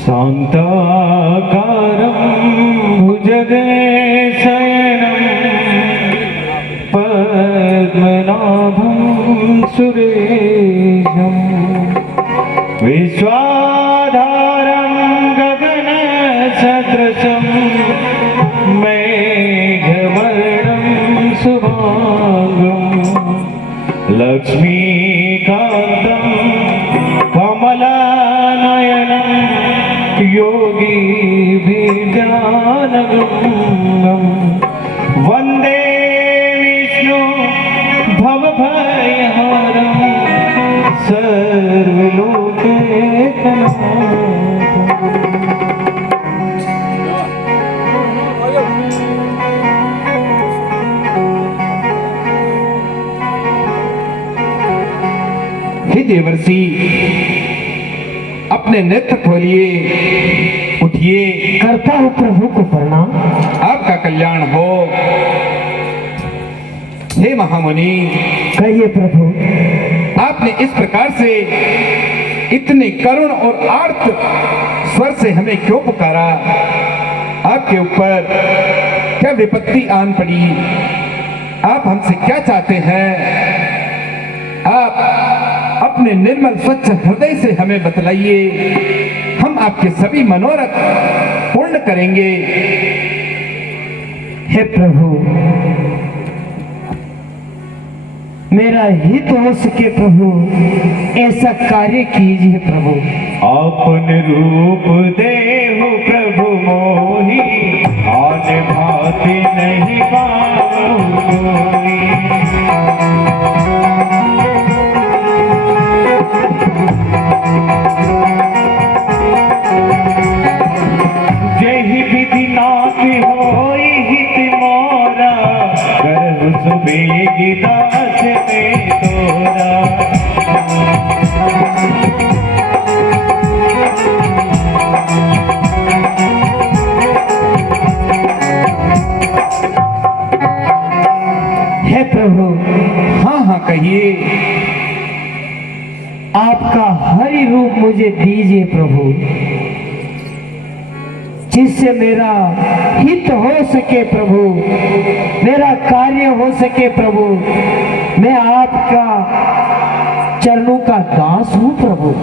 शान्ताकारं भुजगशयनं पद्मनाभं सुरेशं विश्वाधारं गगनसदृशं मेघवर्णं शुभांगं लक्ष्मीकान्तं कमलानयनं योगीभिर्ज्ञानगम्यं वन्दे विष्णु भवभयहरं सर्वलोकैकनाथम्। हे देवर्षि, अपने नेत्र खोलिए, उठिए। करता हूँ प्रभु को प्रणाम। आपका कल्याण हो। हे महामुनि, कहिए प्रभु। आपने इस प्रकार से इतने करुण और आर्त स्वर से हमें क्यों पुकारा? आपके ऊपर क्या विपत्ति आन पड़ी? आप हमसे क्या चाहते हैं? आप अपने निर्मल स्वच्छ हृदय से हमें बतलाइए, हम आपके सभी मनोरथ पूर्ण करेंगे। हे प्रभु, मेरा हित हो सके प्रभु, ऐसा कार्य कीजिए प्रभु। आपन रूप देहु प्रभु मोहि, आन भाति नहीं पावु कोई। जहि विधि नाथ होई हित मोरा, करहु सुबेगी दास में तोरा। हे प्रभु। हाँ हाँ कहिए। आपका हरि रूप मुझे दीजिए प्रभु, जिससे मेरा हित हो सके प्रभु, मेरा कार्य हो सके प्रभु। मैं आपका चरणों का दास हूँ प्रभु।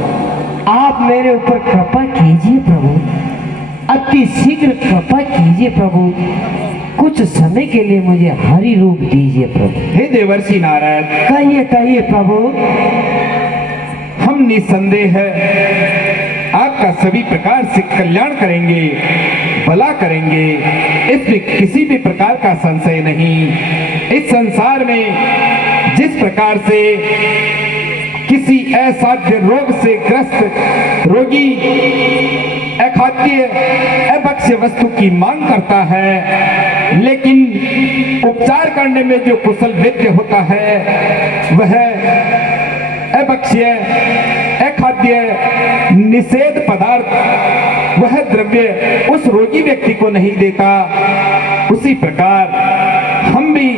आप मेरे ऊपर कृपा कीजिए प्रभु, अति शीघ्र कृपा कीजिए प्रभु। कुछ समय के लिए मुझे हरि रूप दीजिए प्रभु। हे देवर्षि नारद, कहिए कहिए प्रभु। हम निसंदेह आपका सभी प्रकार से कल्याण करेंगे, भला करेंगे, इसमें किसी भी प्रकार का संशय नहीं। इस संसार में जिस प्रकार से किसी असाध्य रोग से ग्रस्त रोगी अखाद्य अभक्ष्य वस्तु की मांग करता है, लेकिन उपचार करने में जो कुशल वैद्य होता है वह अभक्ष्य अखाद्य निषेध पदार्थ वह द्रव्य उस रोगी व्यक्ति को नहीं देता, उसी प्रकार हम भी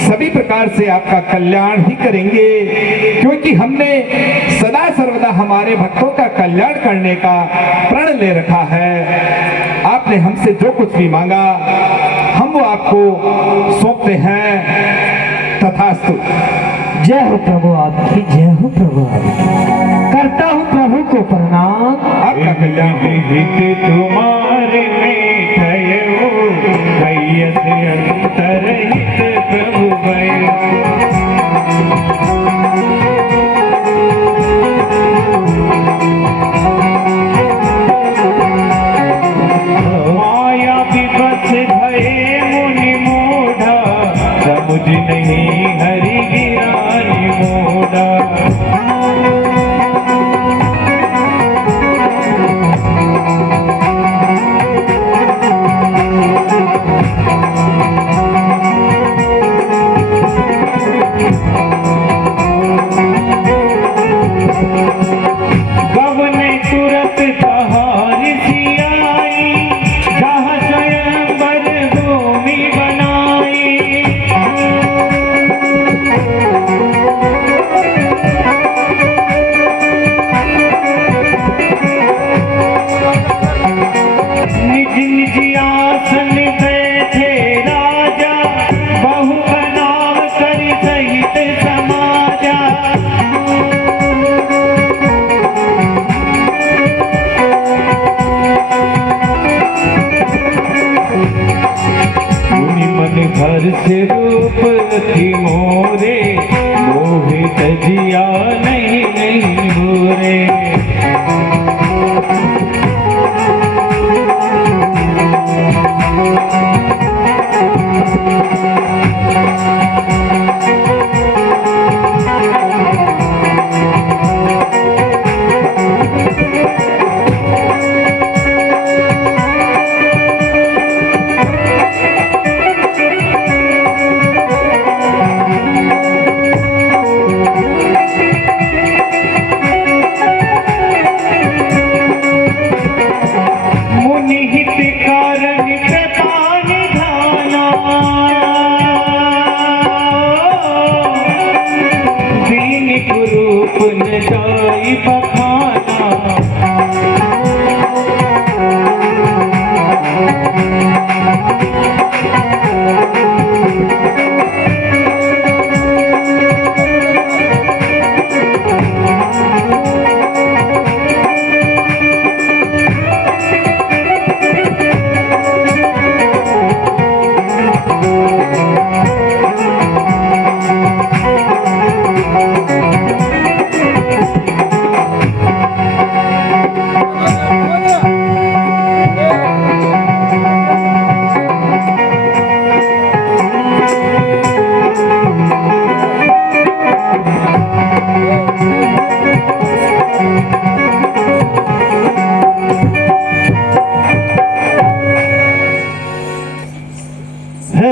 सभी प्रकार से आपका कल्याण ही करेंगे, क्योंकि हमने सदा सर्वदा हमारे भक्तों का कल्याण करने का प्रण ले रखा है। आपने हमसे जो कुछ भी मांगा हम वो आपको सौंपते हैं। तथास्तु। जय हो प्रभु आपकी, जय हो प्रभु आपकी। करता हूँ प्रभु को प्रणाम। आपका कल्याण हो। हित तुम्हारे में भयो, कैयस अंतरहित प्रभु भयो। माया विवश भये मुनि मूढ़ा, समुझ नहीं हरि गिरानी मोड़ा। से रूप थी मोरे, मोहित जिया नहीं नहीं मोरे।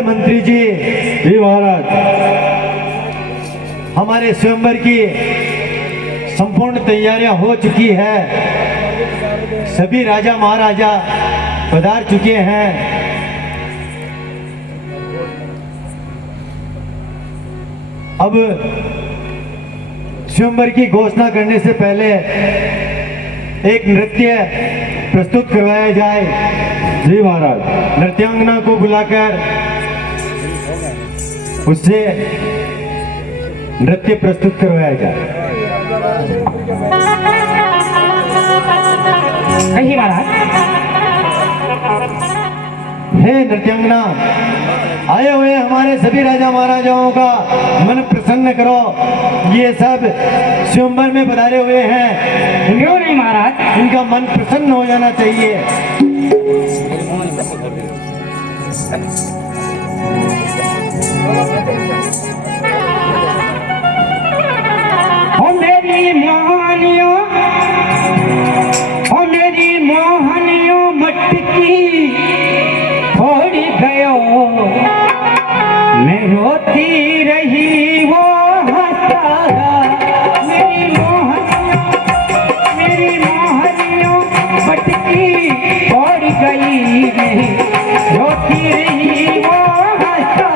मंत्री जी महाराज, हमारे स्वयंवर की संपूर्ण तैयारियां हो चुकी है। सभी राजा महाराजा पधार चुके हैं। अब स्वयंवर की घोषणा करने से पहले एक नृत्य प्रस्तुत करवाया जाए। जी महाराज। नृत्यांगना को बुलाकर उससे नृत्य प्रस्तुत करवाया जाए। नहीं महाराज। हे नृत्यांगना, आए हुए हमारे सभी राजा महाराजाओं का मन प्रसन्न करो। ये सब स्वयंवर में पधारे हुए हैं, क्यों नहीं महाराज? इनका मन प्रसन्न हो जाना चाहिए। ओ मेरी मोहनियों, ओ मेरी मोहनियों मटकी फोड़ी गयो, मैं रोती रही वो हंसता। मेरी मोहनियों मटकी फोड़ गई, मैं रोती रही वो हंसता।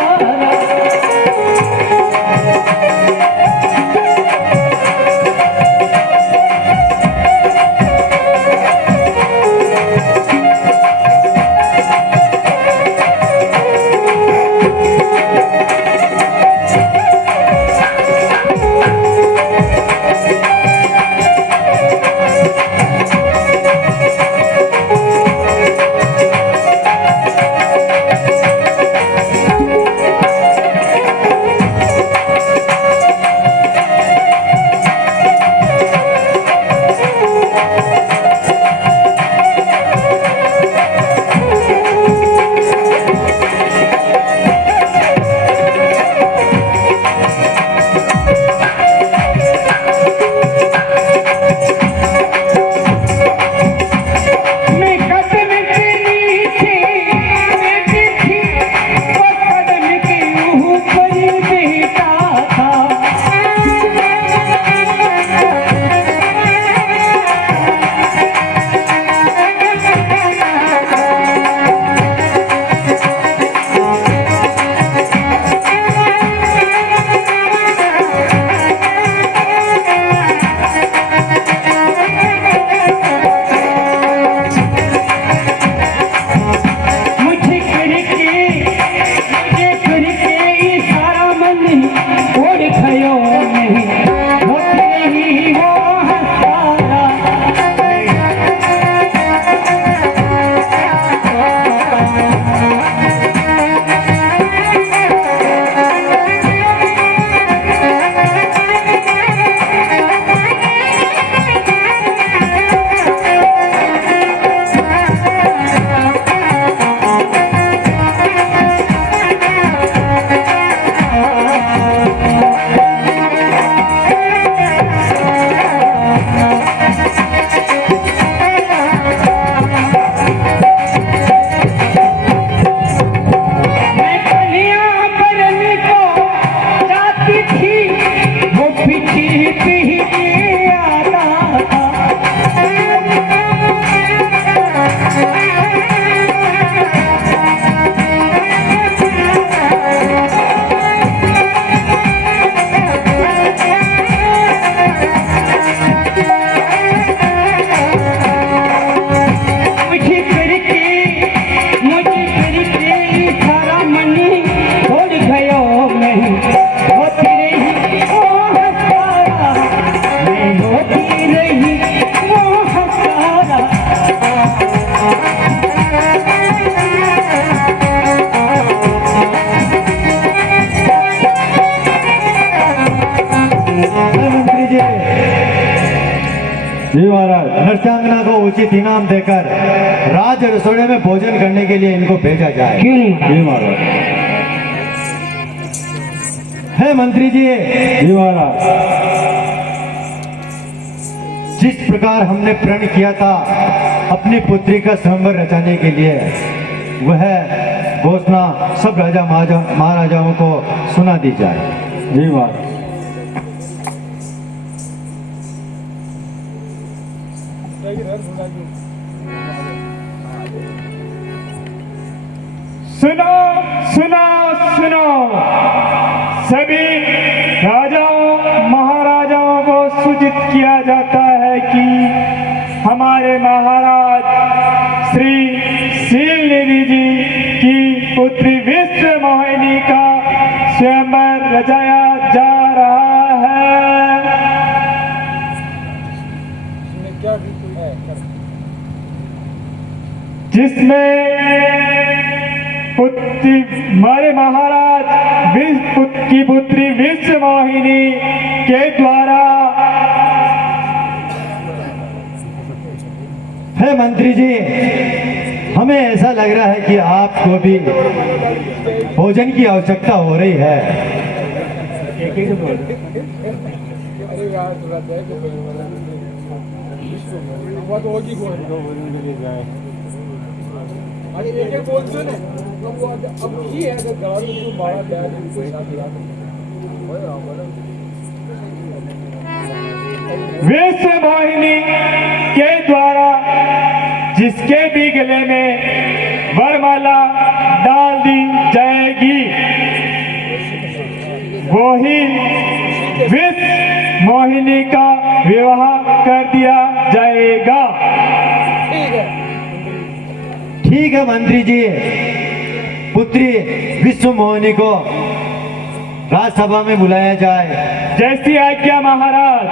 जी महाराज, नृत्यांगना को उचित इनाम देकर राज रसोड़े में भोजन करने के लिए इनको भेजा जाए। क्यों नहीं महाराज? जी महाराज। है मंत्री जी। जी महाराज, जिस प्रकार हमने प्रण किया था अपनी पुत्री का स्वयंवर रचाने के लिए, वह घोषणा सब राजा महाराजाओं को सुना दी जाए। जी महाराज। सुनो सुनो सुनो, सभी राजाओं महाराजाओं को सूचित किया जाता है कि हमारे महाराज श्री शीलनिधि जी की पुत्री विश्व मोहिनी का स्वयंवर रचाया जा रहा है, जिसमें हमारे महाराज की पुत्री विश्व मोहिनी के द्वारा। है मंत्री जी, हमें ऐसा लग रहा है कि आपको भी भोजन की आवश्यकता हो रही है। विश्व मोहिनी के द्वारा जिसके भी गले में वरमाला डाल दी जाएगी, वो ही विश्व मोहिनी का विवाह कर दिया जाएगा। ठीक है मंत्री जी, पुत्री विश्व मोहिनी को राजसभा में बुलाया जाए। जैसी आज्ञा महाराज।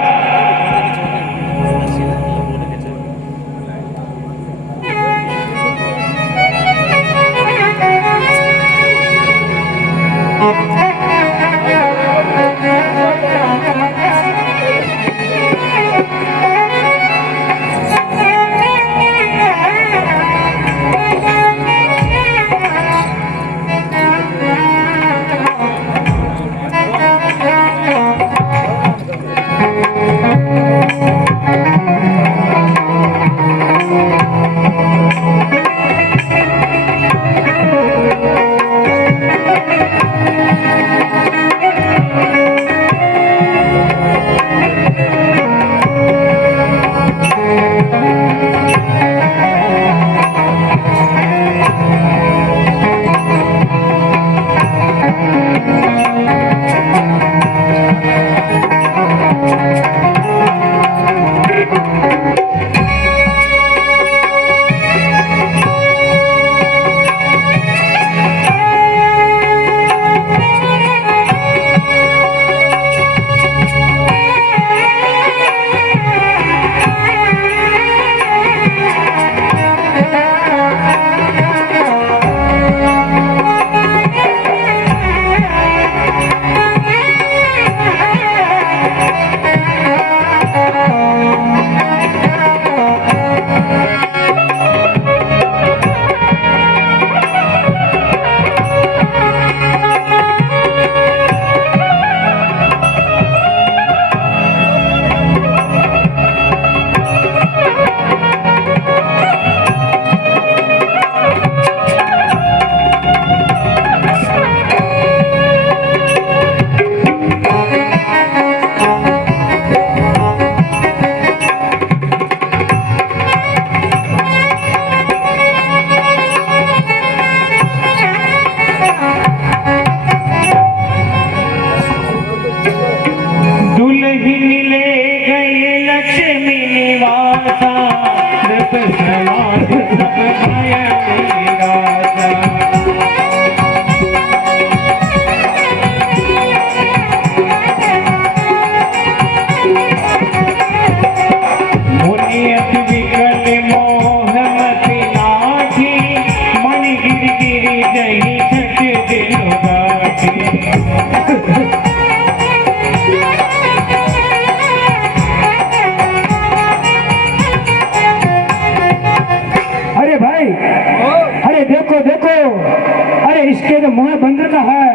तो मुँह बंदर का है।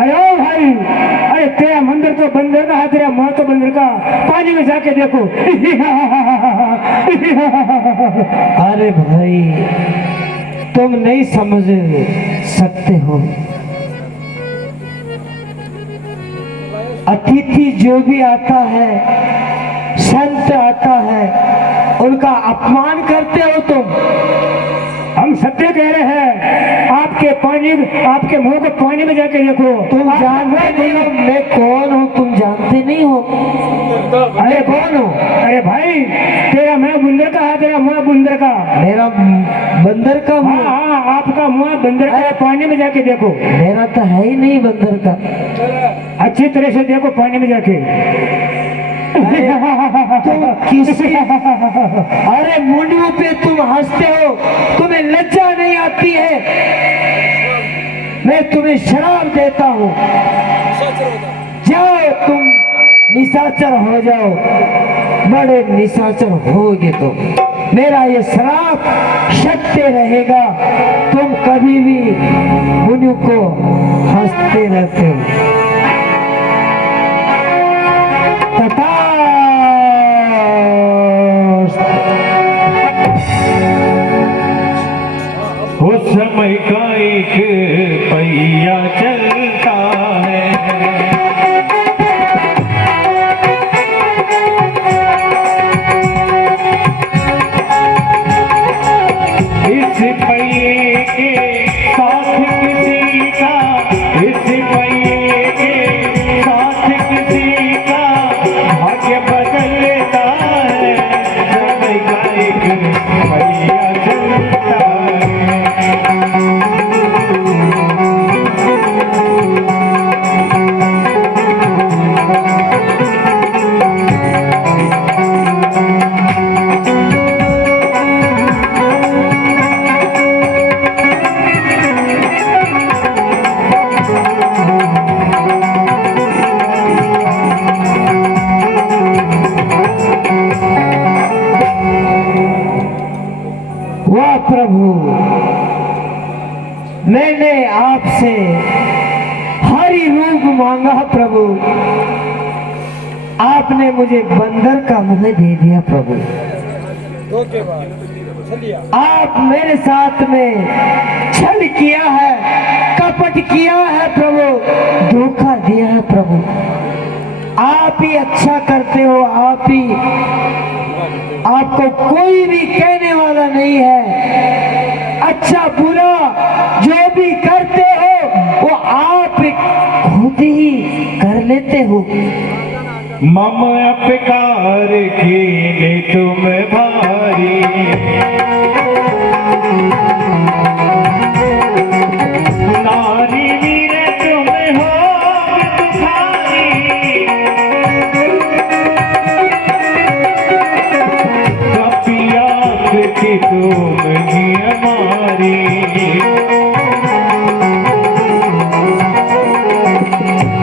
अरे ओ भाई, अरे तेरा मंदिर तो बंदर का है, तेरा मुँह तो बंदर का, पानी में जाके देखो। अरे भाई, तुम नहीं समझ सकते हो। अतिथि जो भी आता है, संत आता है, उनका अपमान करते हो तुम। हम सत्य कह रहे हैं, आपके मुंह को पानी में जाके देखो। तुम जानते नहीं हो मैं कौन हूँ, तुम जानते नहीं हो। अरे कौन हो? अरे भाई, तेरा मुँह बंदर का है, तेरा मुँह बंदर का। मेरा बंदर का हाँ मुंह? हाँ, आपका मुँह बंदर का है, पानी में जाके देखो। मेरा तो है ही नहीं बंदर का। अच्छी तरह से देखो पानी में जाके। तुम किसी अरे मुंडियों पे तुम हंसते हो, तुम्हें लज्जा नहीं आती है। मैं तुम्हें शराब देता हूँ, जाओ तुम निशाचर हो जाओ, बड़े निशाचर होगे तुम। मेरा ये शराब सत्य रहेगा, तुम कभी भी मुनियों को हंसते रहते हो। उस समय का एक पहिया चलता है, इस पहिए के साथ किसी का, इस पहिए के साथ किसी का भाग्य बदलता है। समय का एक पहिया चलता है। वाह प्रभु, मैंने आपसे हरि रूप मांगा प्रभु, आपने मुझे बंदर का मुंह दे दिया प्रभु। आप मेरे साथ में छल किया है, कपट किया है प्रभु, धोखा दिया है प्रभु। आप ही अच्छा करते हो, आपको कोई भी कहने वाला नहीं है। अच्छा बुरा जो भी करते हो वो आप खुद ही कर लेते हो। मम अपकार कीने तुम भारी, नारी वीर तुम हो दुखारी, कपिया की तुम ही हमारी,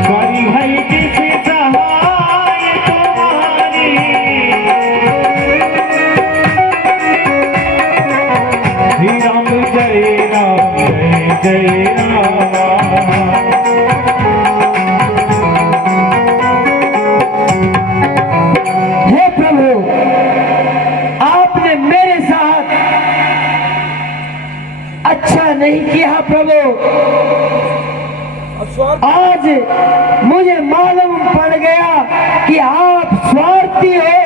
करी है किसी सहाय तुम्हारी, श्री राम जय राम जय जय राम। हे प्रभु, आपने मेरे साथ अच्छा नहीं किया प्रभु। आज मुझे मालूम पड़ गया कि आप स्वार्थी हो।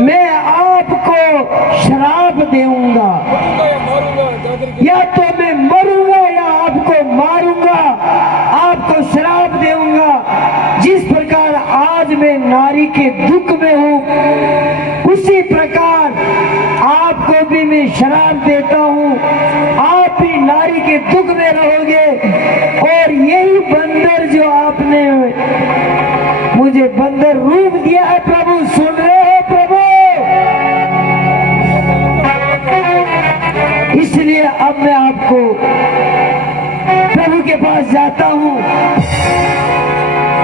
मैं आपको श्राप दूंगा, या तो मैं मरूंगा या आपको मारूंगा, आपको श्राप दूंगा। जिस प्रकार आज मैं नारी के दुख में हूँ, उसी प्रकार आपको भी मैं श्राप देता हूँ। आप भी नारी के दुख में रहोगे, और यही बंदर जो आपने मुझे बंदर रूप दिया है प्रभु, सुन रहे हो प्रभु? इसलिए अब मैं आपको प्रभु के पास जाता हूँ,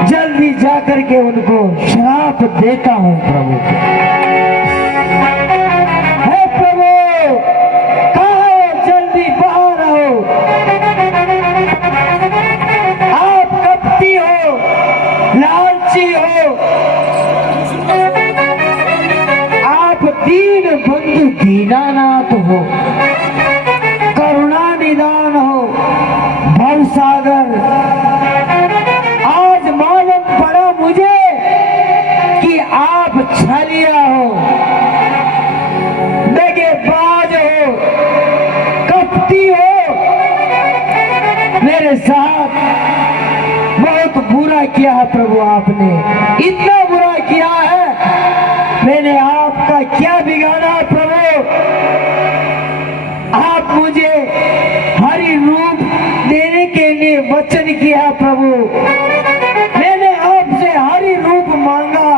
जल्दी जाकर के उनको श्राप देता हूँ प्रभु। हे प्रभु, कहाँ हो? जल्दी बाहर आओ। तू दीनानाथ हो, करुणा निदान हो, भव सागर। आज मालूम पड़ा मुझे कि आप छलिया हो, दगेबाज हो, कपटी हो। मेरे साथ बहुत बुरा किया है प्रभु आपने, इतना बुरा किया है। मैंने आपका क्या बिगाड़ा प्रभु? आप मुझे हरि रूप देने के लिए वचन किया प्रभु। मैंने आपसे हरि रूप मांगा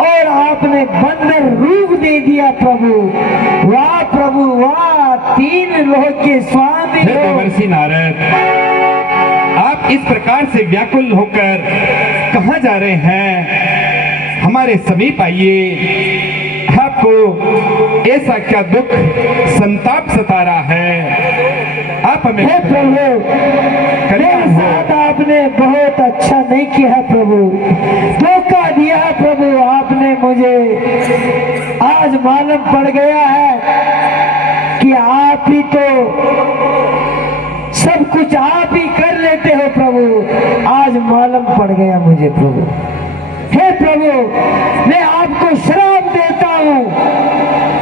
और आपने बंदर रूप दे दिया प्रभु। वाह प्रभु वाह, तीन लोक के स्वामी हे हो। देवर्षि नारद, आप इस प्रकार से व्याकुल होकर कहाँ जा रहे हैं? हमारे समीप आइए। आपको ऐसा क्या दुख संताप सता रहा है? आप हमें हे प्रभु, मेरे साथ आपने बहुत अच्छा नहीं किया है प्रभु, धोखा दिया है प्रभु आपने मुझे। आज मालूम पड़ गया है कि आप ही तो सब कुछ आप ही कर लेते हो प्रभु। आज मालूम पड़ गया मुझे प्रभु। हे प्रभु, मैं आपको श्राप देता हूँ।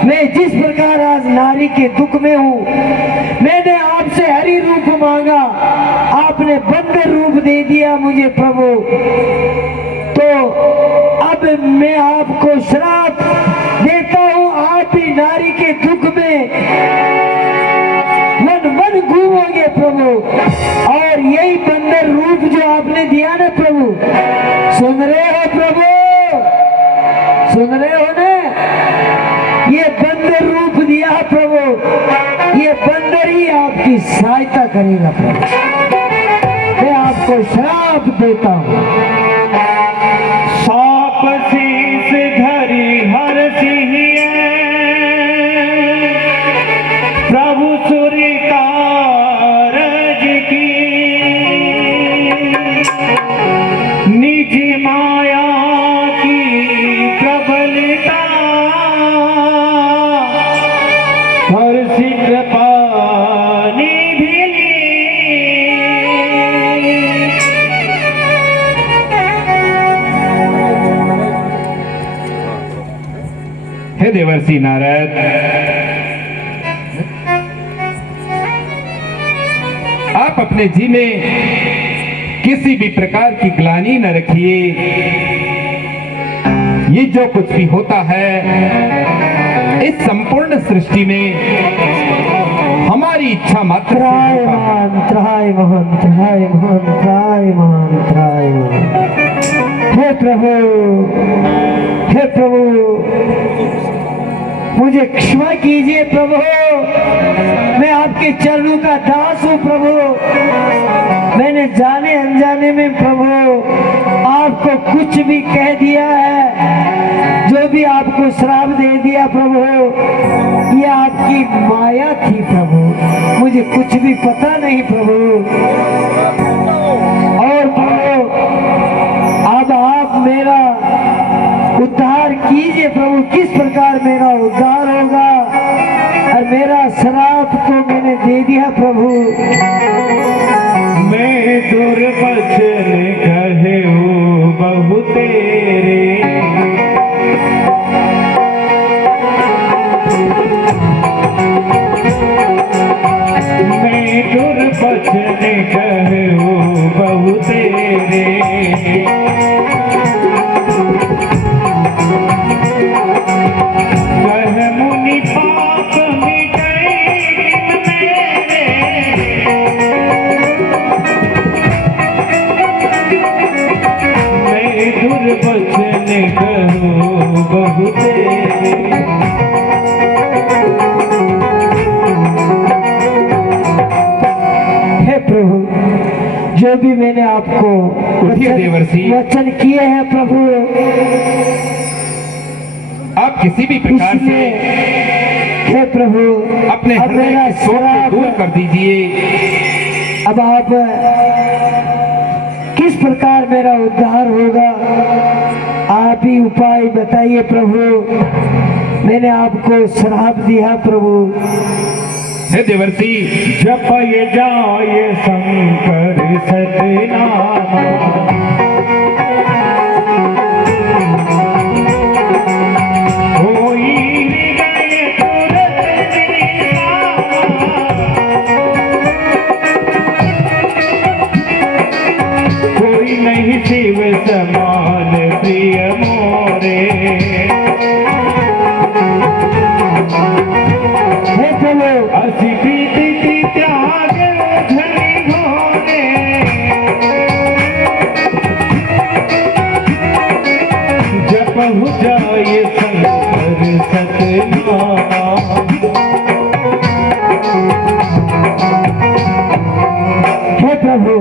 मैं जिस प्रकार आज नारी के दुख में हूँ, मैंने आपसे हरि रूप मांगा, आपने बंदर रूप दे दिया मुझे प्रभु। तो अब मैं आपको श्राप देता हूँ, आप ही नारी के दुख में वन वन घूमोगे प्रभु। और यही बंदर रूप जो आपने दिया ना प्रभु, सुन रहे हो प्रभु, सुन रहे हो ना? ये बंदर रूप दिया प्रभु, ये बंदर ही आपकी सहायता करेगा प्रभु। मैं आपको श्राप देता हूँ। साप शीस धरी हर सिहिए, प्रभु सूर्य कारज की, निज माया की प्रबलता, हर कृपा निधि ली। हे देवर्षि नारद, आप अपने जी में किसी भी प्रकार की ग्लानि न रखिए। ये जो कुछ भी होता है इस संपूर्ण सृष्टि में हमारी इच्छा मात्र से होता है। त्रायमान त्रायमान त्रायमान त्रायमान। हे प्रभु, हे प्रभु, मुझे क्षमा कीजिए प्रभु। मैं आपके चरणों का दास हूँ प्रभु। मैंने जाने अनजाने में प्रभु आपको कुछ भी कह दिया है, जो भी आपको श्राप दे दिया प्रभु, ये आपकी माया थी प्रभु। मुझे कुछ भी पता नहीं प्रभु। और प्रभु अब आप मेरा उद्धार कीजिए प्रभु। किस प्रकार मेरा उद्धार होगा? और मेरा श्राप तो मैंने दे दिया प्रभु। मैं दुर्वचन कहे बहु तेरे, मैं दुर्वचन कहे बहु तेरे, कह मुनि पाप मिटै मेरे, मैं दुर्वचन कहूँ बहु तेरे। हे प्रभु, जो भी मैंने आपको उठिए देवर्षि। वचन किए हैं प्रभु, आप किसी भी प्रकार से इसमें हे प्रभु अपने अब हृदय मेरा के शोक को श्राप, दूर कर दीजिए। अब आप किस प्रकार मेरा उद्धार होगा? आप ही उपाय बताइए प्रभु। मैंने आपको श्राप दिया प्रभु। हे देवर्षि, जपय जाय शंकर सतनामा, होई हृदय तुरत निर्वामा, कोई नहीं शिव समान प्रिय मोरे। हे प्रभु, असी प्रीति त्याग धनी घोरे, जपहु जाय शंकर सतनामा। हे प्रभु,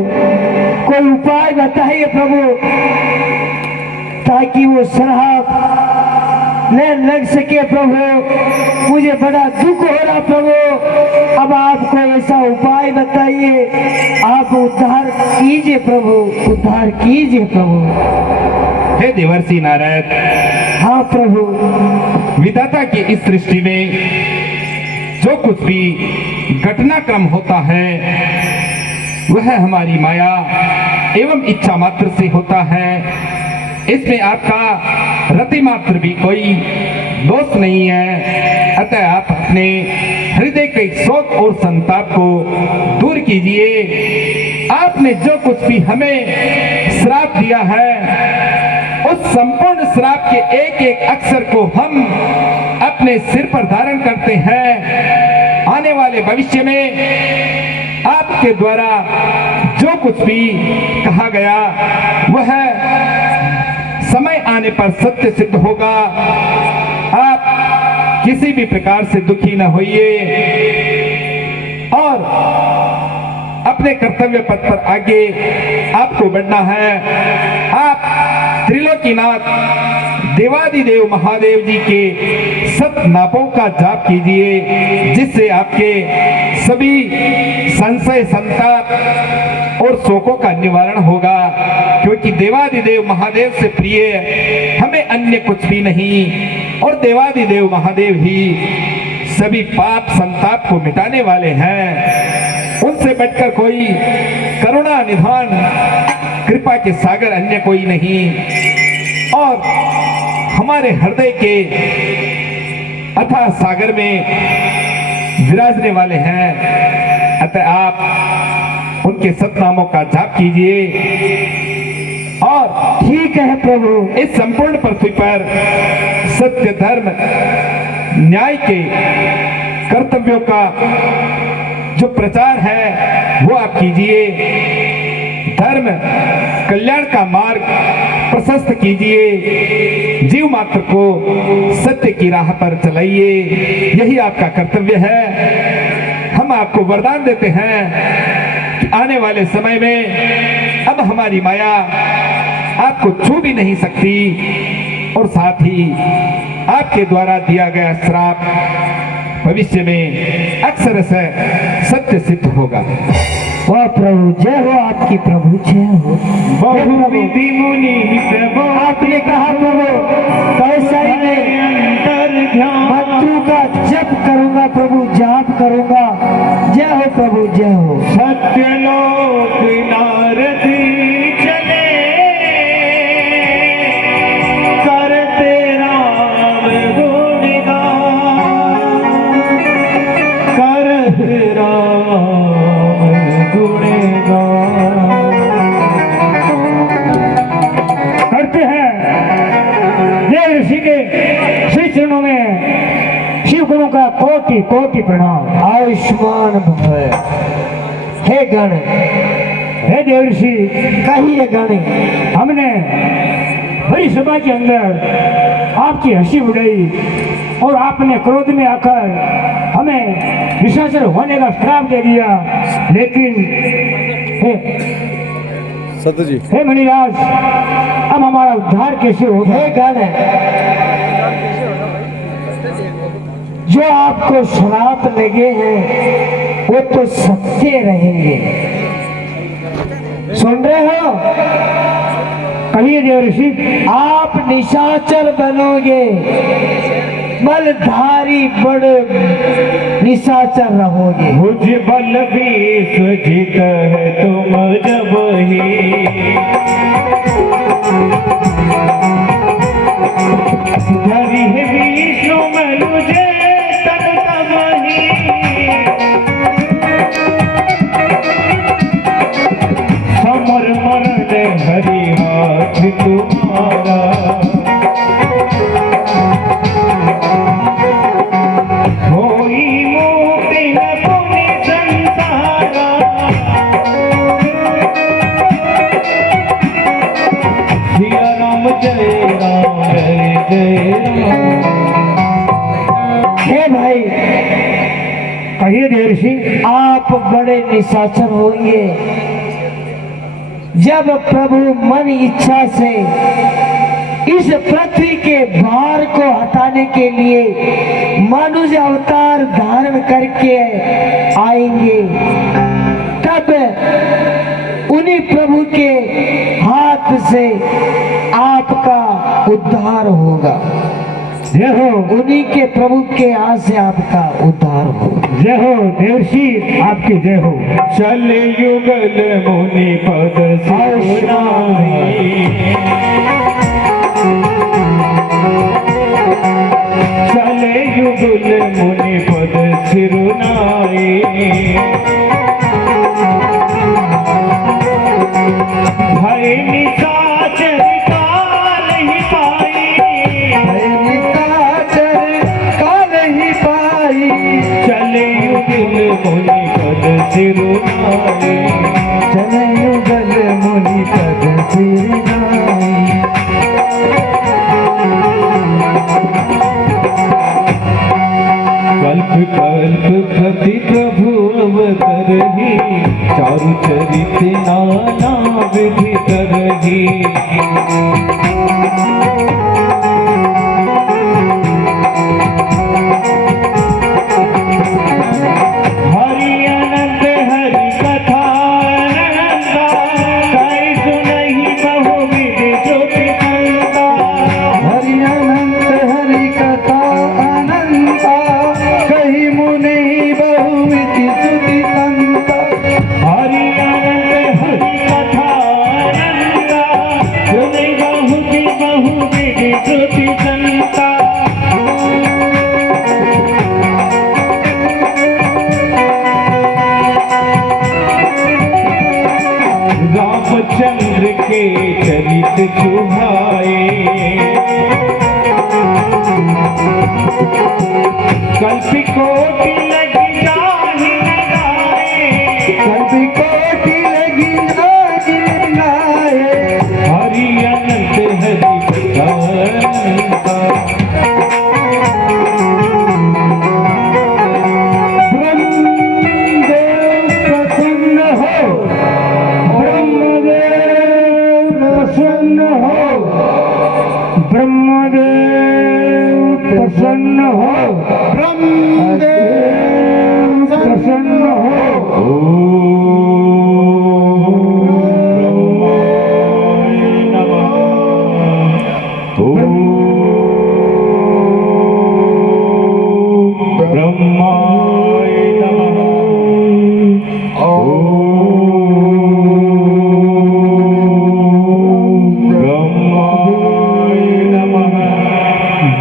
कोई उपाय बताइए प्रभु, ताकि वो श्राप न लग सके प्रभु। मुझे बड़ा दुख हो रहा प्रभु, अब आप कोई ऐसा उपाय बताइए। आप उद्धार कीजिए प्रभु, उद्धार कीजिए प्रभु। हे देवर्षि नारद, हाँ प्रभु। विधाता की इस सृष्टि में जो कुछ भी घटनाक्रम होता है वह हमारी माया एवं इच्छा मात्र से होता है। इसमें आपका रति मात्र भी कोई दोष नहीं है। अतः आप अपने हृदय के शोक और संताप को दूर कीजिए। आपने जो कुछ भी हमें श्राप दिया है, उस संपूर्ण श्राप के एक एक अक्षर को हम अपने सिर पर धारण करते हैं। आने वाले भविष्य में आपके द्वारा जो कुछ भी कहा गया वह समय आने पर सत्य सिद्ध होगा। आप किसी भी प्रकार से दुखी न होइए और अपने कर्तव्य पथ पर आगे आपको बढ़ना है। आप त्रिलोकीनाथ देवादिदेव महादेव जी के सत नापों का जाप कीजिए, जिससे आपके सभी संशय संताप और शोकों का निवारण होगा। क्योंकि देवादिदेव महादेव से प्रिय हमें अन्य कुछ भी नहीं, और देवादिदेव महादेव ही सभी पाप संताप को मिटाने वाले हैं। उनसे बढ़कर कोई करुणा निधान कृपा के सागर अन्य कोई नहीं, और हमारे हृदय के अथाह सागर में विराजने वाले हैं। अतः आप उनके सतनामों का जाप कीजिए और ठीक है प्रभु। इस संपूर्ण पृथ्वी पर सत्य धर्म न्याय के कर्तव्यों का जो प्रचार है वो आप कीजिए। धर्म कल्याण का मार्ग प्रशस्त कीजिए। जीव मात्र को सत्य की राह पर चलाइए, यही आपका कर्तव्य है। हम आपको वरदान देते हैं कि आने वाले समय में अब हमारी माया आपको छू भी नहीं सकती, और साथ ही आपके द्वारा दिया गया श्राप भविष्य में अक्सर से सत्य सिद्ध होगा। वाह प्रभु, जय हो आपकी प्रभु, जय हो। बहुविधि मुनि प्रभु, आपने कहा प्रभु कैसा ही नहीं, अंतर ध्यान मंत्रों का जप करूंगा प्रभु, जाप करूंगा। जय हो प्रभु, जय हो। सत्यलोक नारदी चले, करते राम गुणगान, करते राम गुणगान। करते हैं जय ऋषि के श्री चरणों में शिव गुरु का कोटि कोटि प्रणाम। आयुष्मान भव। हे गण, हे देव ऋषि, कहिए गण, हमने बड़ी सभा के अंदर आपकी हंसी उड़ाई और आपने क्रोध में आकर हमें निशाचर होने का श्राप दे दिया। लेकिन हे मणिराज, अब हमारा उद्धार कैसे होगा? हे गण, जो आपको श्राप लगे हैं वो तो सत्य रहेंगे। सुन रहे हो? कहिए देव ऋषि। आप निशाचर बनोगे, बलधारी बड़े निशाचर रहोगे। मुझ बल विष जीत है तुम जब ही, धरी है विष्णु मनुजे तन तब ही, समर मरण हरि हाथ तुम्हारा, होई मुक्ति न पुनि संसारा, सिया राम जय राम जय राम। हे भाई, कहिए देवर्षि। आप बड़े निशाचर होंगे जब प्रभु मन इच्छा से इस पृथ्वी के भार को हटाने के लिए मनुष्य अवतार धारण करके आएंगे, तब उन्हीं प्रभु के हाथ से आपका उद्धार होगा। जय हो, उन्हीं के प्रभु के हाथ से आपका उद्धार होगा। जय हो देवर्षि, आपकी जय हो। चले युगल मुनि पद सिरुनाई, चले युगल मुनि पद सिरुनाई, भय निशाचर काल ही पाई, काल ही पाई, चले युगल मुनि पद सिरुनाई, चले युगल मुनि पद सिरुनाई। कल्प कल्प प्रति प्रभु अवतरहि, चारु चरित नाना विधि करहि, हरि अनंत हरि कथा अनंता, कहि सुनहि बहुविधि ज्योति संता, हरि अनंत हरि कथा अनंता, कही मुनि बहुविधि स्तुति संता। हरि अनंत हरि कथा अनंता, सुनि बहुविधि ज्योति संता, रामचंद्र के चरित सुहाए, कल्प कोटि लगी जाहि लगाए, कभी कोटि लगी जाहि गाए, हरि अनंत हरि कथा अनंता, ब्रह्मदेव प्रसन्न हो, ब्रह्मदेव प्रसन्न हो, ब्रह्मदेव प्रसन्न हो, ब्रह्मदेव प्रसन्न हो। ब्रह्माय नमः, ब्रह्माय नमः,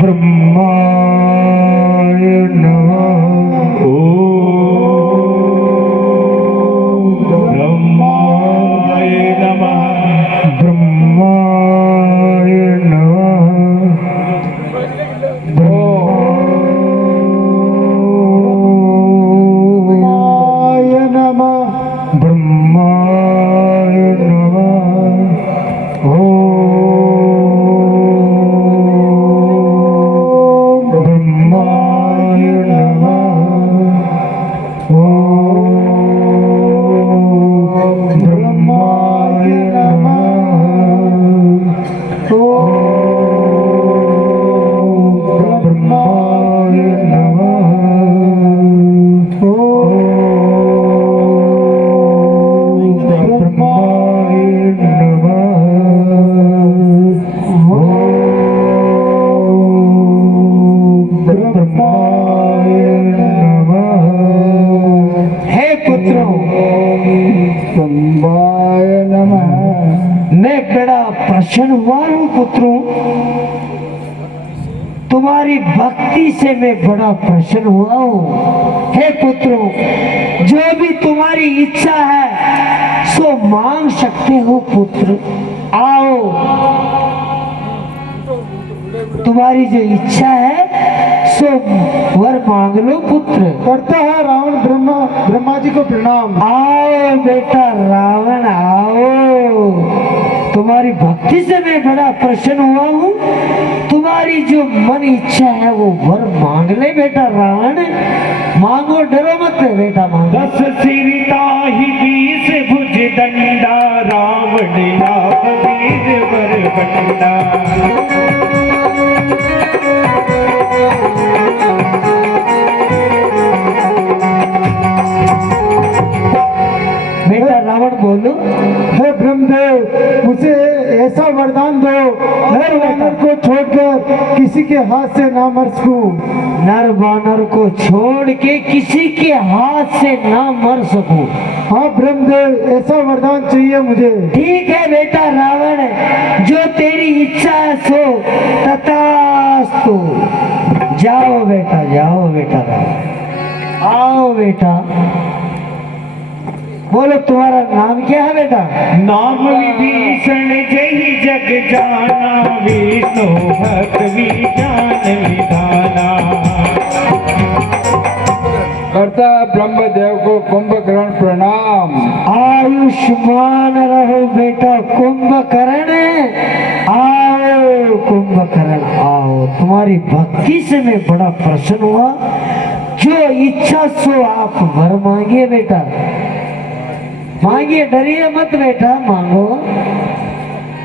ब्रह्माय नमः। ब्रह्माय नमः, ब्रह्माय नमः। ब्रह्माय नमः। ब्रह्माय नमः। ओम प्रसन्न हुआ हूँ पुत्रों, तुम्हारी भक्ति से मैं बड़ा प्रसन्न हुआ हूँ। हे पुत्रों, जो भी तुम्हारी इच्छा है सो मांग सकते हो पुत्र। आओ, तुम्हारी जो इच्छा है सो वर मांग लो पुत्र। करता है रावण ब्रह्मा जी को प्रणाम। आओ बेटा रावण आओ, तुम्हारी भक्ति से मैं बड़ा प्रसन्न हुआ हूँ। तुम्हारी जो मन इच्छा है वो वर मांग ले बेटा रावण, मांगो, डरो मत बेटा, मांगो। 10 सिर ताहि 20 भुज दंडा, रावण लाभ वीर वर बंडा। बेटा रावण बोलो। हे ब्रह्मदेव, मुझे ऐसा वरदान दो, मैं वानर को छोड़कर किसी के हाथ से ना मर सकूं। नर वानर को छोड़ के किसी के हाथ से ना मर सकूं। हाँ ब्रह्मदेव, ऐसा वरदान चाहिए मुझे। ठीक है बेटा रावण, जो तेरी इच्छा है सो तथास्तु। जाओ बेटा, जाओ बेटा रावण, आओ बेटा। बोलो तुम्हारा नाम क्या है बेटा? नाम विभीषण जय जग जाना, विष्णु भक्त विजान विधाना। करता ब्रह्मदेव को कुंभकर्ण प्रणाम। आयुष्मान रहो बेटा कुंभकर्ण, आओ कुंभकर्ण आओ। तुम्हारी भक्ति से मैं बड़ा प्रसन्न हुआ। जो इच्छा सो आप वर मांगिए बेटा, मांगिए, डरिए मत बेटा, मांगो।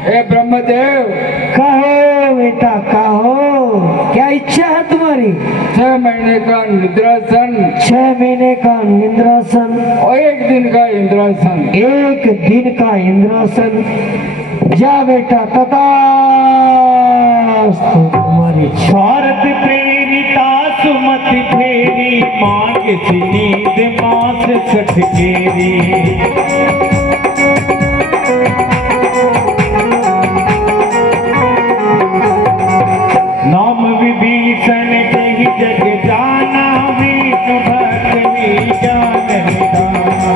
हे ब्रह्मदेव, कहो बेटा कहो, क्या इच्छा है तुम्हारी? 6 महीने का निद्रासन 6 महीने का निद्रासन और 1 दिन का इंद्रासन। 1 दिन का इंद्रासन। जा बेटा, तथास्तु। तुम्हारी भारत प्रेरिता सुमति फेरी, मांग नींद मास 60 केरी। नाम विभीषण जय जग जाना, विष्णु भक्त विजान विधाना।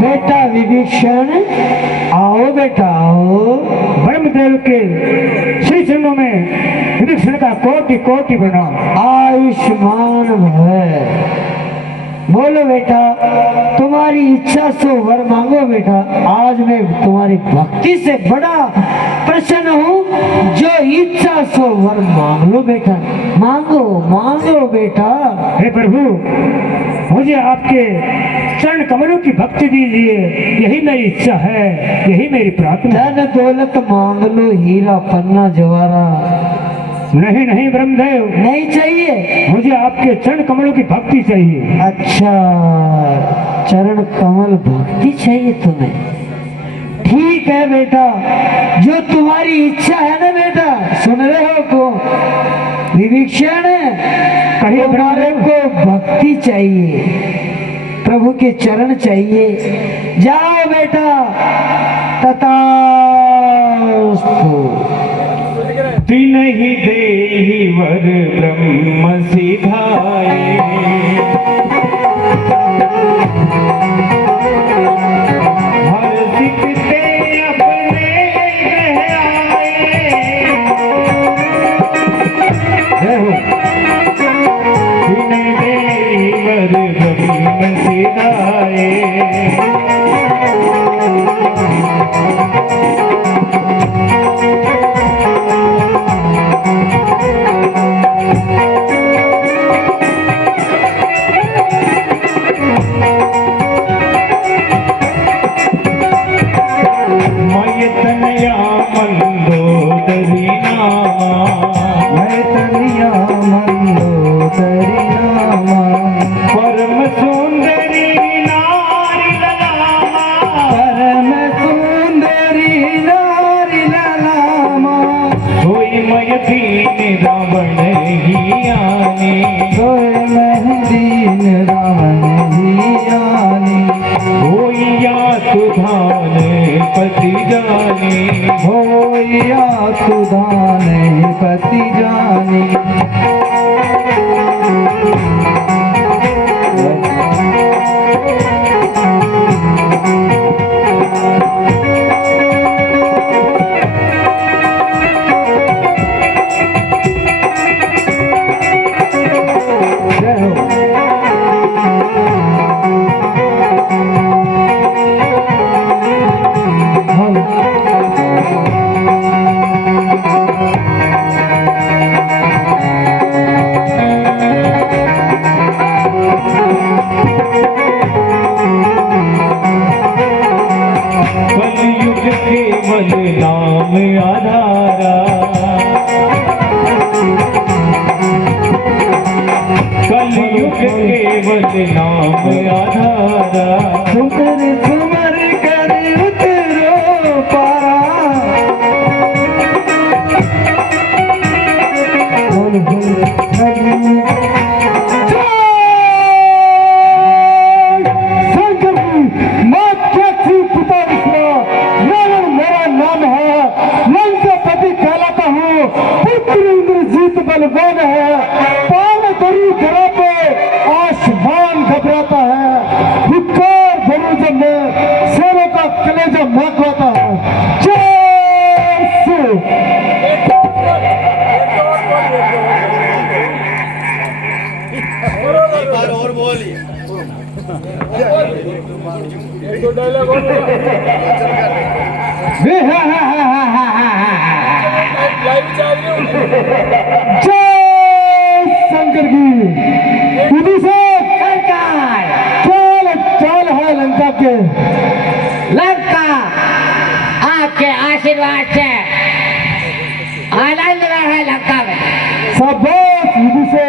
बेटा विभीषण आओ बेटा आओ। ब्रह्मदेव के श्री चरणों में विभीषण का कोटि कोटि प्रणाम। आयुष्मान भव। बोलो बेटा, तुम्हारी इच्छा सो वर मांगो बेटा। आज मैं तुम्हारी भक्ति से बड़ा प्रसन्न हूँ। जो इच्छा सो वर मांग लो बेटा, मांगो मांगो बेटा। हे प्रभु, मुझे आपके चरण कमलों की भक्ति दीजिए, यही मेरी इच्छा है, यही मेरी प्रार्थना है। धन दौलत मांग लो, हीरा पन्ना जवारा नहीं नहीं ब्रह्मदेव, नहीं चाहिए। मुझे आपके चरण कमलों की भक्ति चाहिए। अच्छा, चरण कमल भक्ति चाहिए तुम्हें? ठीक है बेटा, जो तुम्हारी इच्छा है ना बेटा, सुन रहे हो को विभीषण, कहिए तुम्हारे को भक्ति चाहिए, प्रभु के चरण चाहिए। जाओ बेटा, तथास्तु। तिन्हि देहि वर ब्रह्म सिधाए, हर्षित ते अपने गृह आए। तिन्हि देहि वर ब्रह्म सिधाए, होइया सुधाने पति जानी, होया सुधाने पति जानी। कलयुग केवल नाम आधारा, कलयुग केवल नाम आधारा। सुमर सुमर कर उतरो पारा, बलवान है, पाव धरू जरा पे आसमान घबराता है, धिक्कार धरू जब मैं शेरों का कलेजा महकवाता है। जय श्री जय शंकर की विधि से सरकार चाल चाल है लंका के। लंका आपके आशीर्वाद से आनंद में है लंका में। शाबाश विधि से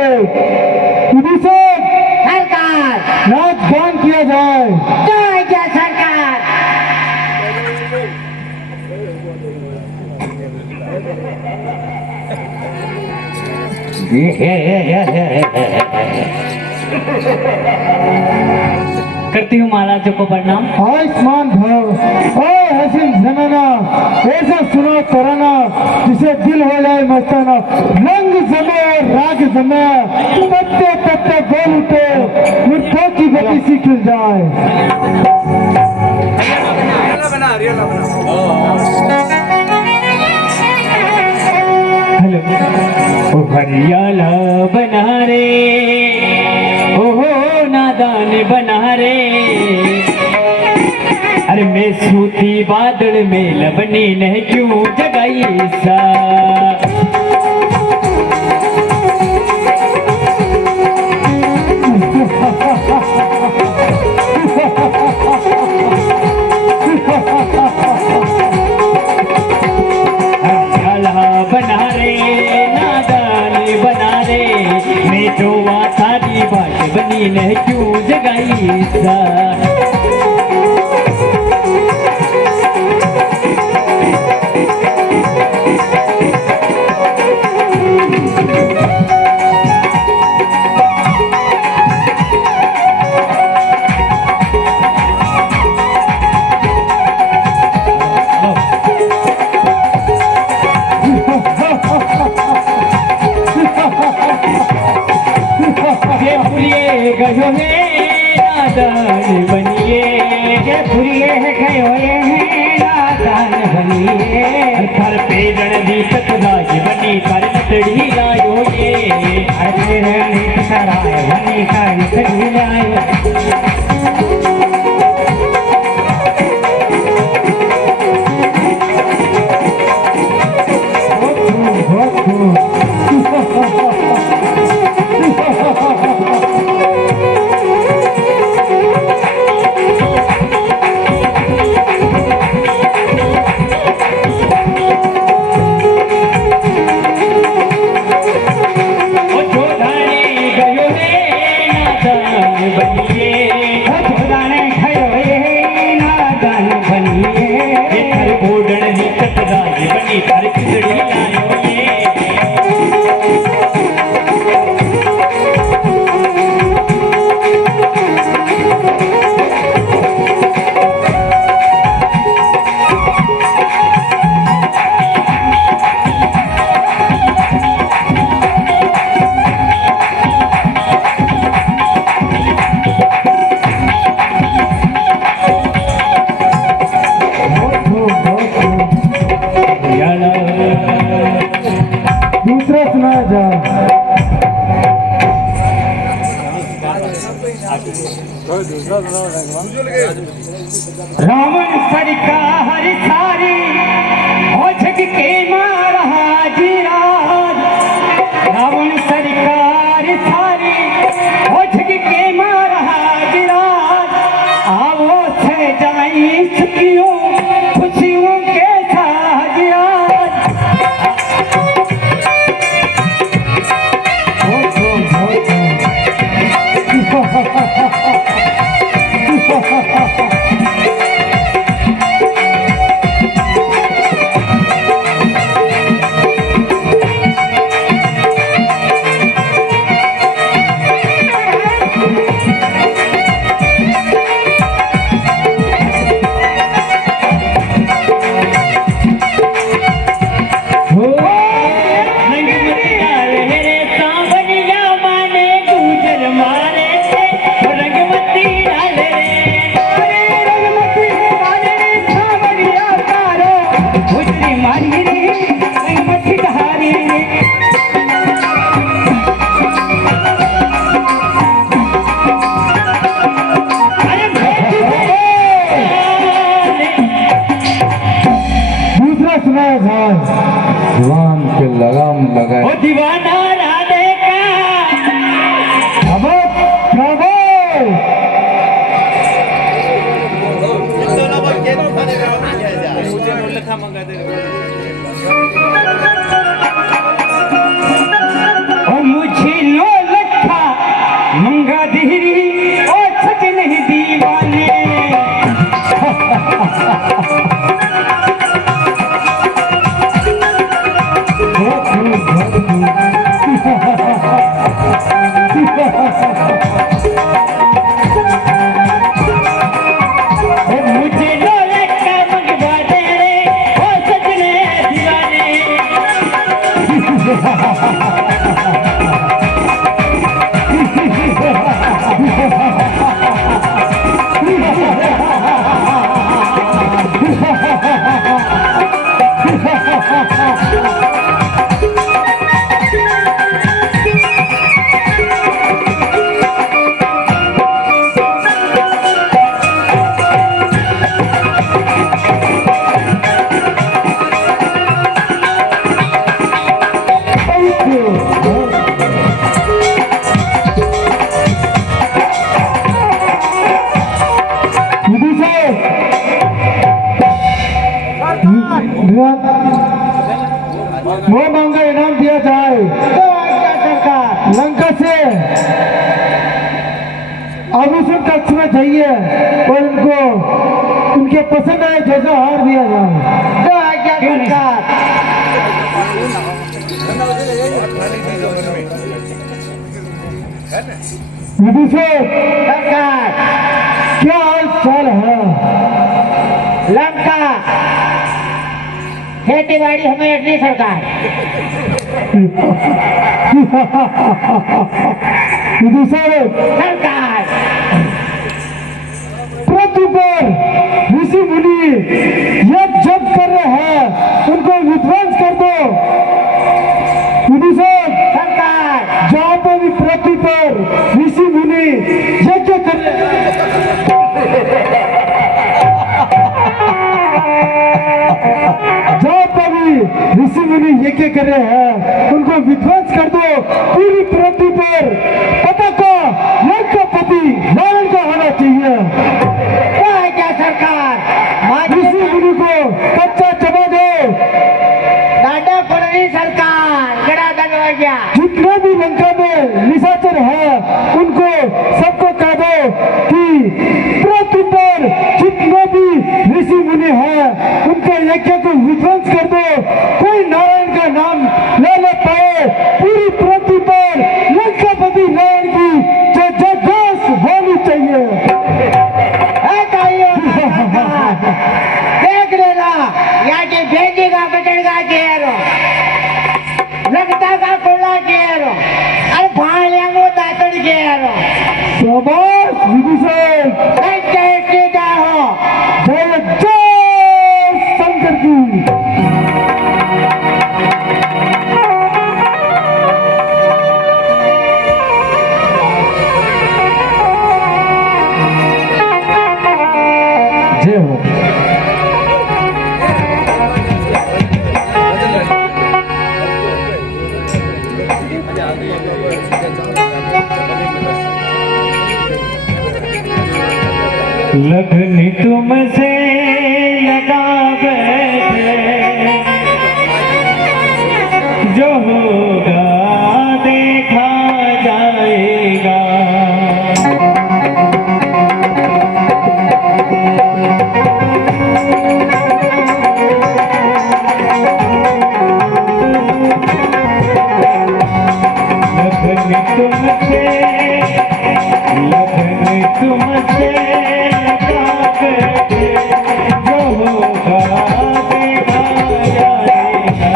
सरकार नाच गान किया जाए। जय जय सरकार। करती हूँ महाराजों को प्रणाम। आयुष्मान भव। ओ हसीन जनाना, ऐसा सुनो तराना जिसे दिल हो जाए मस्ताना। रंग जमे राग जमे, पत्ते पत्ते बोल उठे, मुर्खों की गति सी खिल जाए। हेलो। ओ हरियाला बना रे, ओहो नादान बना रे। अरे मैं सूती बादल में लबनी ने क्यों जगाई सा। बना रे नादान बना रे, मैं जो सारी बात बनी ने क्यों जगाई सा। गयो है नादान बनिए, जय फुरिए गयो है नादान बनिए। थर पे रणदी तकराज बनी कर नतड़ी लायो ये। अरे रणदी तकराज बनी कर नतड़ी लायो। रावण सरकार सारी हो जग के मार हाजिराज रावण सरकार सारी हो जग के मार हाजिराज आवो से जाई सुखियों खुशियों के साजिराज भगवान पे लगाम लगाए। ओ दीवाना राधे का ओ मुझे लो लखा मंगा धीरी ओ सच नहीं दीवाने मुझे लो लखा मंगवा दे रे ओ सजने दीवाने वो मांगा इनाम दिया जाए। लंका से आभूषण कक्ष में जाइए और उनको उनके पसंद आए जैसा हार दिया जाए। विदुषी सरकार क्या हाल चाल है? लंका खेती बाड़ी हमें अपनी सरकार विदुषी सरकार पृथ्वी पर ऋषि मुनि यज्ञ जप कर रहे हैं, उनको विध्वंस कर दो। विदुषी सरकार जहाँ पर भी पृथ्वी पर ऋषि मुनि यज्ञ कर जहाँ पर भी ऋषि मुनि यज्ञ कर रहे हैं उनको विध्वंस कर दो। पूरी पृथ्वी पर पताका लंकापति रावण का होना चाहिए। क्या है क्या सरकार ऋषि मुनि को कच्चा चबा दो। दादा फडणवीस सरकार गड़ा दंड गया जितने भी लंका में निशाचर है उनको सबको कह दो कि पृथ्वी पर जितने भी ऋषि मुनि है उनके यज्ञ को विध्वंस कर दो। कोई नारायण का नाम ले पाए। पूरी पृथ्वी पर लंकापति नारायण लगन तुमसे लगा बैठे, जो होगा देखा जाएगा। लगन तुमसे जो होगा देखा जाएगा।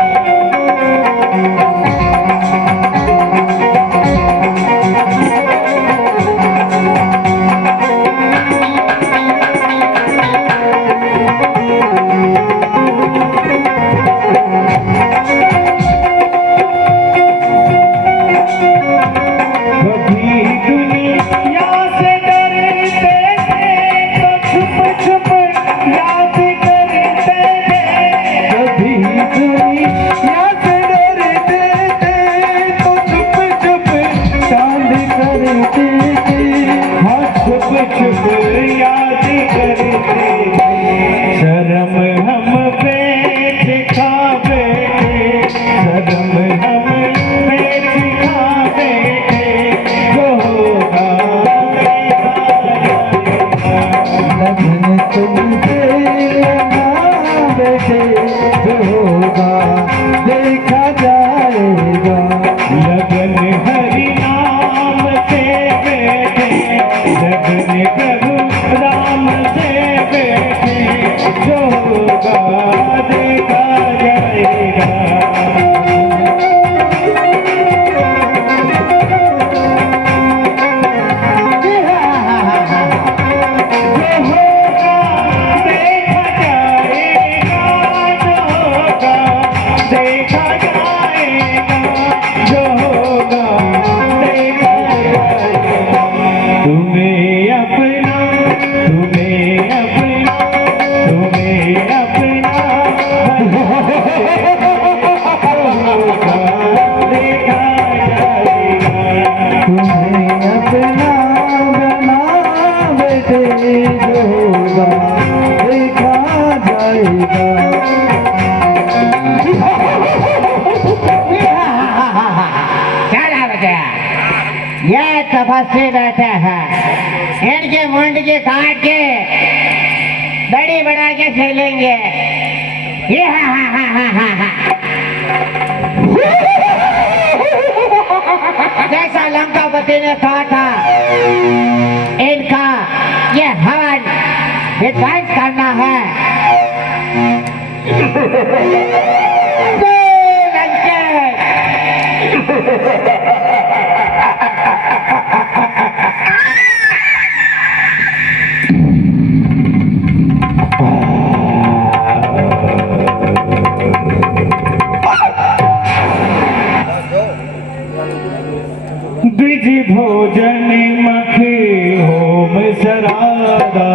कभी दुनिया से डरते थे तो छुप छुप याद करते थे। कभी दुनिया से डरते थे तो छुप छुप याद करते थे। हाँ, छुप छुप याद करते थे। शर्म हम पे दिखा बैठे, शर्म हम पे दिखा बैठे, जो होगा लगन तुमसे लगा बैठे, जो होगा देखा जाएगा। लगन हरि नाम से बैठे, लगन प्रभु राम से बैठे, जो होगा देखा जाएगा। जो होगा देखा जाएगा, जो होगा देखा जाएगा, जो होगा देखा जाएगा। तुम्हें अपना, तुम्हें अपना, तुम्हें अपना होगा देखा जाएगा। तुम्हें अपना बना बैठे, जो होगा देखा जाएगा। चला बेटा, ये तपस्वी बैठे हैं, इनके मुंड के काट के दड़ी बना के खेलेंगे। ये जैसा लंकापति ने कहा था, इनका ये हवन विध्वंस करना है। द्विज भोजन मख होम सरादा,